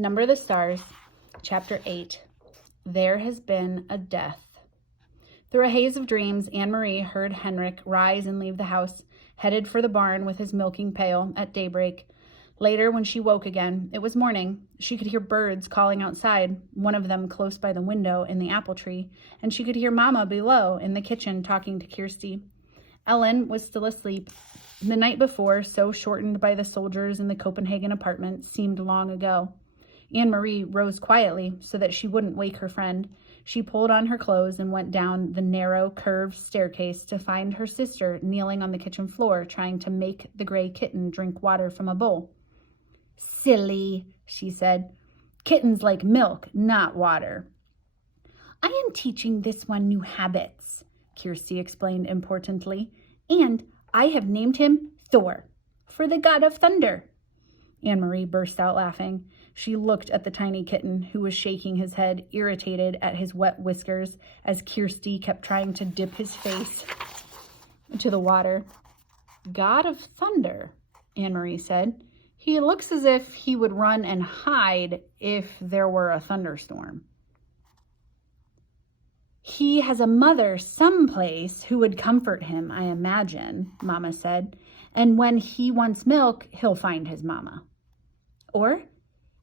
Number the Stars, Chapter 8. There has been a death. Through a haze of dreams, Anne-Marie heard Henrik rise and leave the house, headed for the barn with his milking pail at daybreak. Later, when she woke again, it was morning. She could hear birds calling outside, one of them close by the window in the apple tree, and she could hear Mama below in the kitchen talking to Kirsty. Ellen was still asleep. The night before, so shortened by the soldiers in the Copenhagen apartment, seemed long ago. Anne-Marie rose quietly so that she wouldn't wake her friend. She pulled on her clothes and went down the narrow, curved staircase to find her sister kneeling on the kitchen floor trying to make the gray kitten drink water from a bowl. "Silly," she said. "Kittens like milk, not water." "I am teaching this one new habits," Kirsty explained importantly, "and I have named him Thor, for the god of thunder." Anne-Marie burst out laughing. She looked at the tiny kitten, who was shaking his head, irritated at his wet whiskers, as Kirsty kept trying to dip his face into the water. "God of thunder," Anne-Marie said. "He looks as if he would run and hide if there were a thunderstorm." "He has a mother someplace who would comfort him, I imagine," Mama said. "And when he wants milk, he'll find his mama." "Or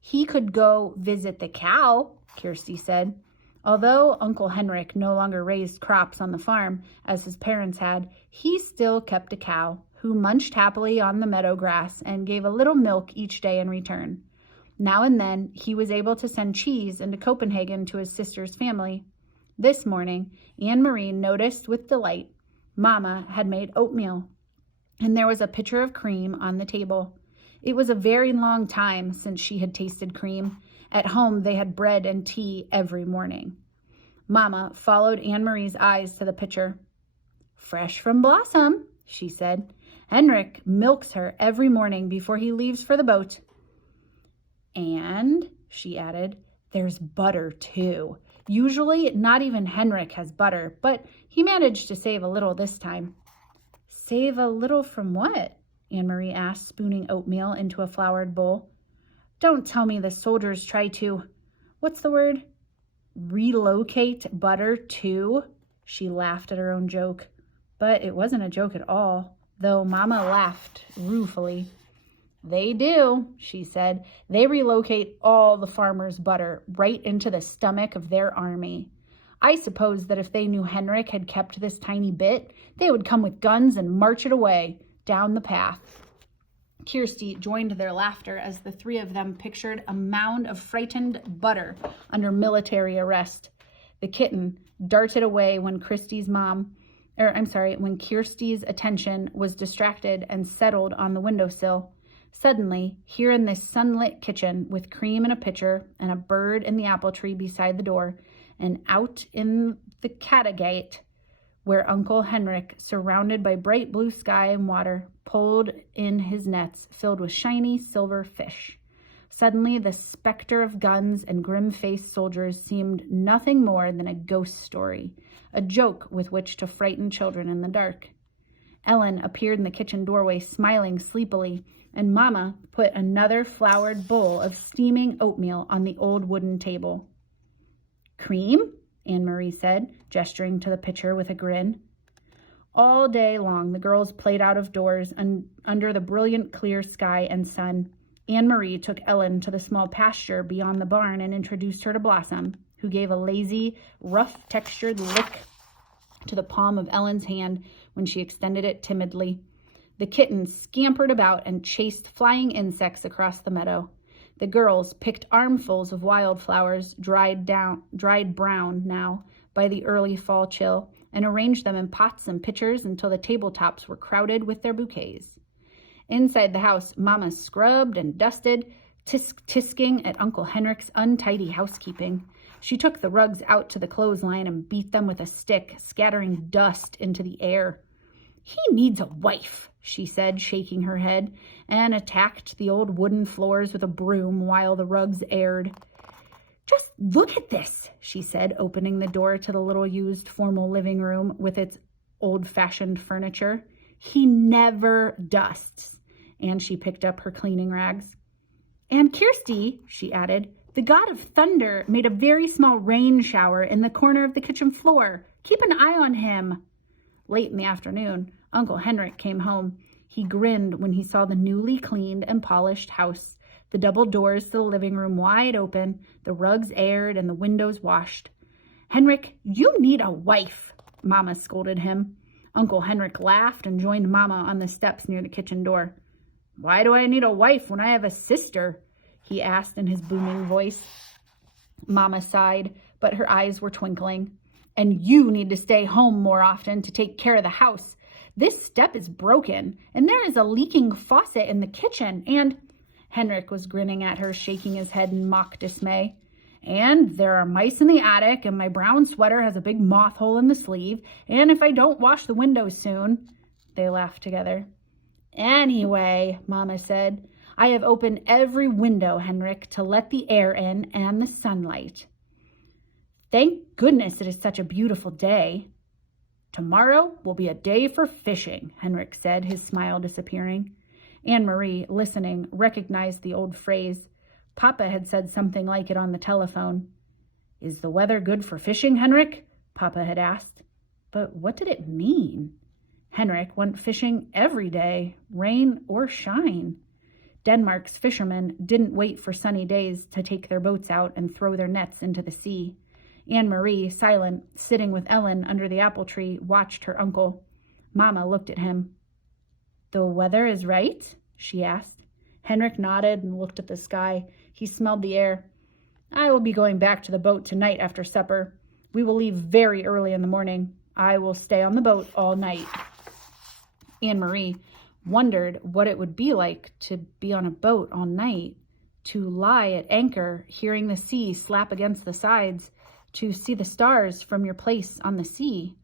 he could go visit the cow," Kirsty said. Although Uncle Henrik no longer raised crops on the farm, as his parents had, he still kept a cow, who munched happily on the meadow grass and gave a little milk each day in return. Now and then, he was able to send cheese into Copenhagen to his sister's family. This morning, Anne-Marie noticed with delight Mama had made oatmeal, and there was a pitcher of cream on the table. It was a very long time since she had tasted cream. At home, they had bread and tea every morning. Mama followed Anne-Marie's eyes to the pitcher. "Fresh from Blossom," she said. "Henrik milks her every morning before he leaves for the boat." "And," she added, "there's butter too. Usually, not even Henrik has butter, but he managed to save a little this time." "Save a little from what?" Anne-Marie asked, spooning oatmeal into a floured bowl. "Don't tell me the soldiers try to, what's the word? Relocate butter too?" She laughed at her own joke. But it wasn't a joke at all, though Mama laughed ruefully. "They do," she said. "They relocate all the farmers' butter right into the stomach of their army. I suppose that if they knew Henrik had kept this tiny bit, they would come with guns and march it away down the path." Kirsty joined their laughter as the three of them pictured a mound of frightened butter under military arrest. The kitten darted away when Kirsty's attention was distracted and settled on the windowsill. Suddenly, here in this sunlit kitchen, with cream in a pitcher and a bird in the apple tree beside the door, and out in the catagate, where Uncle Henrik, surrounded by bright blue sky and water, pulled in his nets filled with shiny silver fish. Suddenly, the specter of guns and grim-faced soldiers seemed nothing more than a ghost story, a joke with which to frighten children in the dark. Ellen appeared in the kitchen doorway, smiling sleepily, and Mama put another floured bowl of steaming oatmeal on the old wooden table. "Cream?" Anne-Marie said, gesturing to the pitcher with a grin. All day long, the girls played out of doors under the brilliant clear sky and sun. Anne-Marie took Ellen to the small pasture beyond the barn and introduced her to Blossom, who gave a lazy, rough-textured lick to the palm of Ellen's hand when she extended it timidly. The kitten scampered about and chased flying insects across the meadow. The girls picked armfuls of wildflowers, dried brown now by the early fall chill, and arranged them in pots and pitchers until the tabletops were crowded with their bouquets. Inside the house, Mama scrubbed and dusted, tisking at Uncle Henrik's untidy housekeeping. She took the rugs out to the clothesline and beat them with a stick, scattering dust into the air. "He needs a wife," she said, shaking her head, and attacked the old wooden floors with a broom while the rugs aired. "Just look at this," she said, opening the door to the little used formal living room with its old-fashioned furniture. "He never dusts." And she picked up her cleaning rags. And Kirsty, she added, the god of thunder made a very small rain shower in the corner of the kitchen floor. Keep an eye on him. Late in the afternoon, Uncle Henrik came home. He grinned when he saw the newly cleaned and polished house, the double doors to the living room wide open, the rugs aired and the windows washed. Henrik, you need a wife, Mama scolded him. Uncle Henrik laughed and joined Mama on the steps near the kitchen door. Why do I need a wife when I have a sister? He asked in his booming voice. Mama sighed, but her eyes were twinkling. And you need to stay home more often to take care of the house. This step is broken, and there is a leaking faucet in the kitchen, and Henrik was grinning at her, shaking his head in mock dismay. And there are mice in the attic, and my brown sweater has a big moth hole in the sleeve, and if I don't wash the windows soon. They laughed together. Anyway, Mama said, I have opened every window, Henrik, to let the air in and the sunlight. Thank goodness it is such a beautiful day. Tomorrow will be a day for fishing, Henrik said, his smile disappearing. Anne-Marie, listening, recognized the old phrase. Papa had said something like it on the telephone. Is the weather good for fishing, Henrik? Papa had asked. But what did it mean? Henrik went fishing every day, rain or shine. Denmark's fishermen didn't wait for sunny days to take their boats out and throw their nets into the sea. Anne-Marie, silent, sitting with Ellen under the apple tree, watched her uncle. Mama looked at him. The weather is right? She asked. Henrik nodded and looked at the sky. He smelled the air. I will be going back to the boat tonight after supper. We will leave very early in the morning. I will stay on the boat all night. Anne-Marie wondered what it would be like to be on a boat all night, to lie at anchor, hearing the sea slap against the sides, to see the stars from your place on the sea.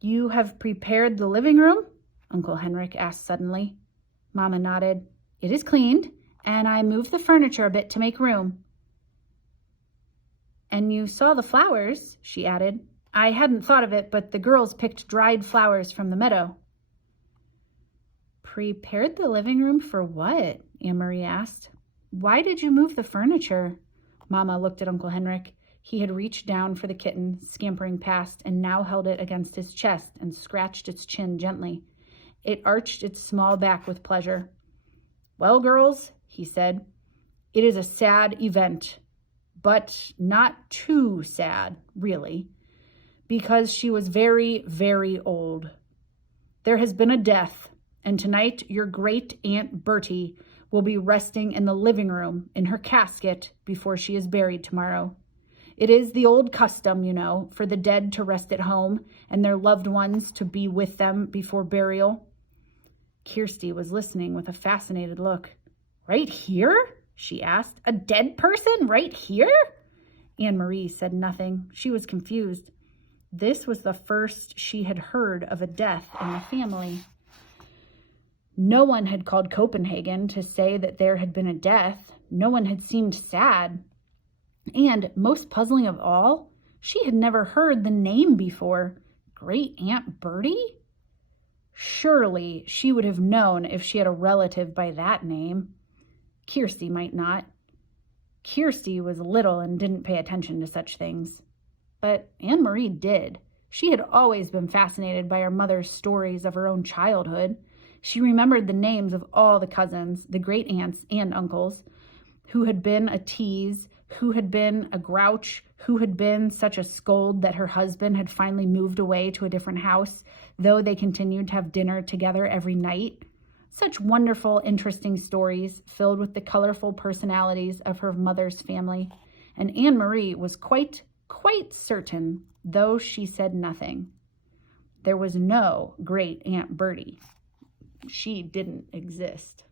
You have prepared the living room? Uncle Henrik asked suddenly. Mama nodded. It is cleaned, and I moved the furniture a bit to make room. And you saw the flowers, she added. I hadn't thought of it, but the girls picked dried flowers from the meadow. Prepared the living room for what? Anne-Marie asked. Why did you move the furniture? Mama looked at Uncle Henrik. He had reached down for the kitten, scampering past, and now held it against his chest and scratched its chin gently. It arched its small back with pleasure. Well, girls, he said, it is a sad event, but not too sad, really, because she was very, very old. There has been a death, and tonight your great-aunt Bertie will be resting in the living room in her casket before she is buried tomorrow. It is the old custom, you know, for the dead to rest at home and their loved ones to be with them before burial. Kirsty was listening with a fascinated look. Right here? She asked. A dead person right here? Anne-Marie said nothing. She was confused. This was the first she had heard of a death in the family. No one had called Copenhagen to say that there had been a death. No one had seemed sad. And, most puzzling of all, she had never heard the name before. Great Aunt Bertie? Surely she would have known if she had a relative by that name. Kirsty might not. Kirsty was little and didn't pay attention to such things. But Anne-Marie did. She had always been fascinated by her mother's stories of her own childhood. She remembered the names of all the cousins, the great aunts and uncles, who had been a tease, who had been a grouch, who had been such a scold that her husband had finally moved away to a different house, though they continued to have dinner together every night. Such wonderful, interesting stories filled with the colorful personalities of her mother's family. And Anne-Marie was quite certain, though she said nothing. There was no great Aunt Bertie. She didn't exist.